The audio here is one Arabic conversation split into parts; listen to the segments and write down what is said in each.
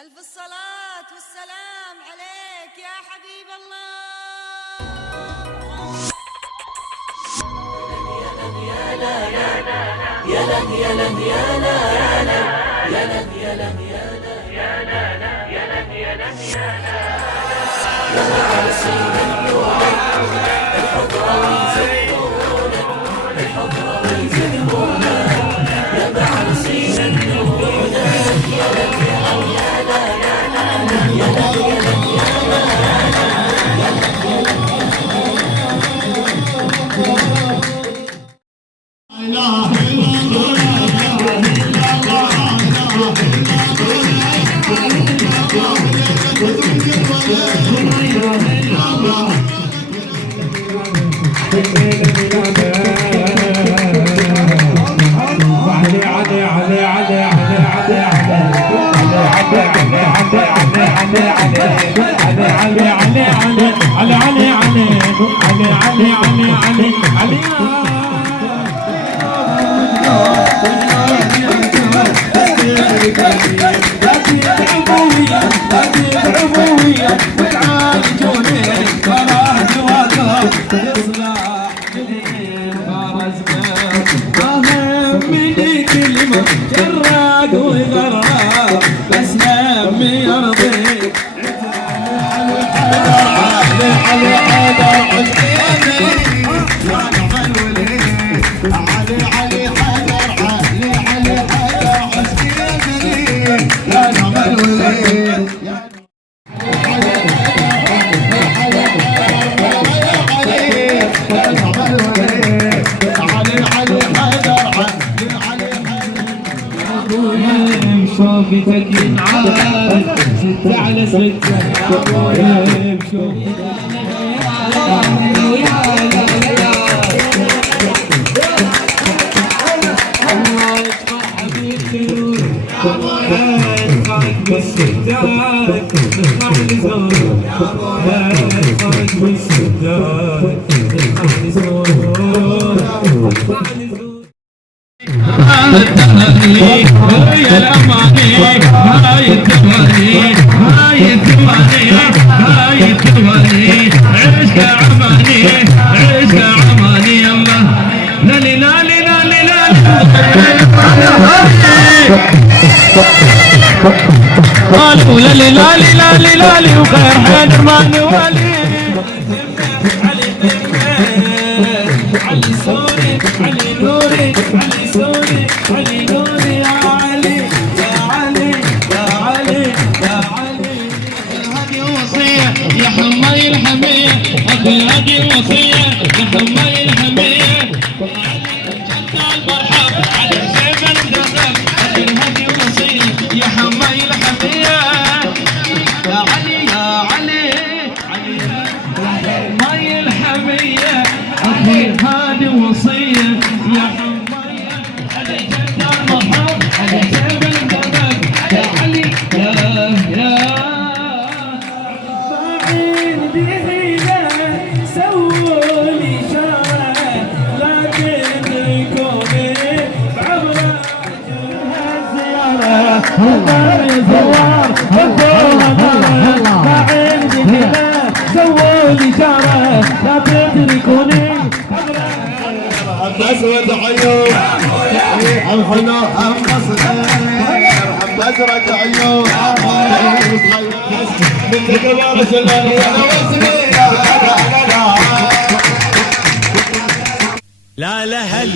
ألف الصلاة والسلام عليك يا حبيب الله. يا لا يا لا يا لا يا لا يا لا يا لا يا لا يا لا يا لا يا لا يا لا يا لا يا عرسين النور الحضرة ويزفونك الحضرة ويزفونك يا عرسين النور يا لا يا لا يا لا يا لا يا لا شوفتك ينعاد ستة على ستة الله يجمع حبيب خيور خارج بالسداد اطلع لزور خارج بالسداد اطلع لزور اطلع لزور يا الأماني هاي الثواني هاي الثواني هاي الثواني عشق عماني عشق عماني يلا لالي لالي لالي لالي قالوا لالي لالي لالي لالي وخير حيدر ما نوالي علي صوري علي نوري علي صوري علي نوري يا علي يا علي يا علي يا علي هذه وصية يا حماي الحمية هذه وصية يا حماي الحمية المرحب على سيف الدخل هذه وصية يا حماي الحمية يا علي يا علي علي حماي الحمية هذه وصية يا حماية على جد المرحب على جبل الجبل يا علي يا باعين بحيلة سووا لي شارع لكن يكوني بعمرة الزيارة هدار زوار هدوها باعين بحيلة سووا لي شارع لا تدركوني أسود عيون هم حلو هم قصد هم أزرق عيون من كبار شلال لا لا هل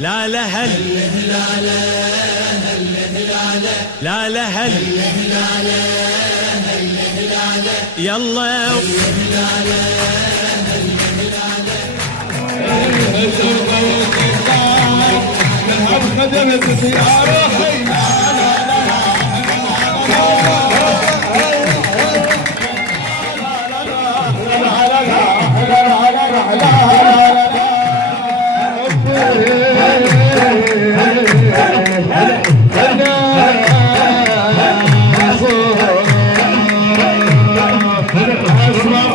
لا لا هل لا لا هل يلا خدمت السيارة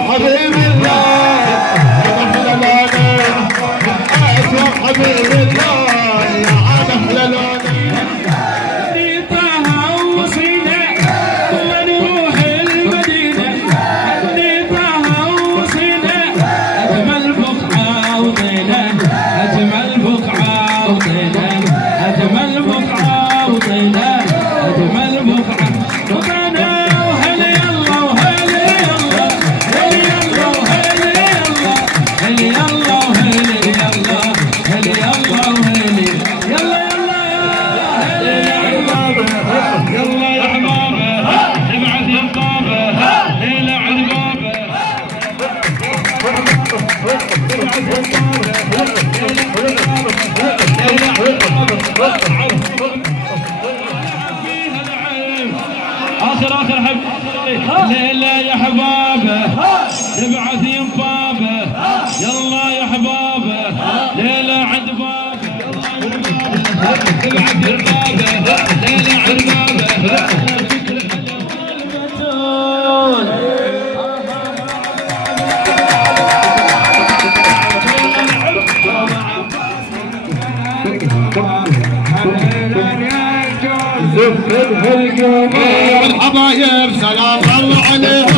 حبيب الله أجمل بقعة وطينا أجمل بقعة وطينا وهلا يلا وهلا يلا هلا يلا وهلا يلا هلا يلا وهلا يلا هلا يلا وهلا يلا يلا يا حبابة ابعث يا بابا ليلى عند بابا آخر حب ليلى يا حبابة ابعث يا بابا يلا يا حبابة ليلى عند بابا ابعث يا بابا ليلى عند بابا الحبايب سلام الله عليهم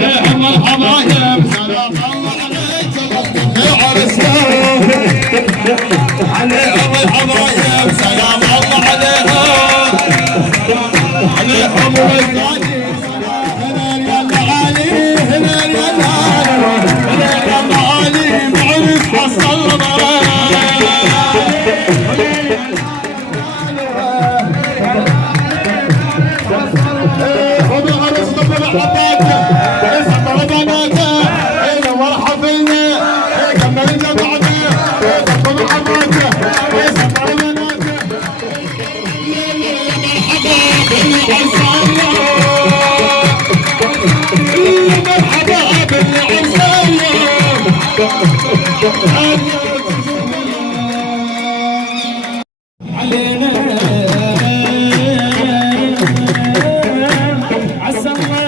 لهم الحبايب سلام الله عليكم يا عرسهم عليهم الحبايب سلام الله عليهم عليهم والثاني هنا علي هنا علي معرف حصل علينا عسى الله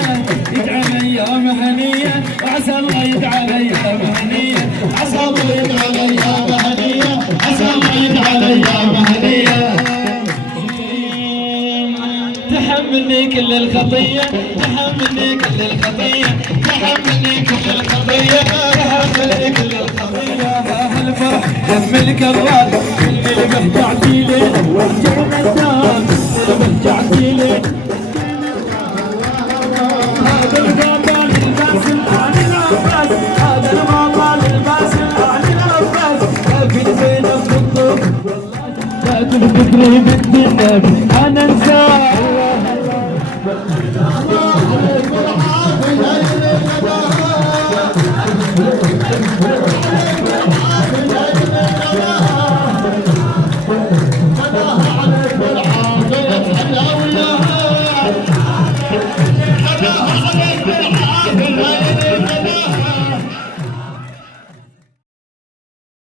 يجعل ايام هنيه وعسى الله يجعل ايام هنيه عسى الله يجعل ايام هنيه عسى الله يجعل ايام هنيه تحملني كل الخطيه تحملني كل الخطيه تحملني كل الخطيه تحملني كل الخطيه هالفرح دم الكرار اللي بهجعتي لي وجهنا الدار اللي بهجعتي لي هذا البابا للباس الآن الأباس هذا البابا للباس الآن الأباس في زينب بالطب لا تفتكري بالدنيا أنا انساك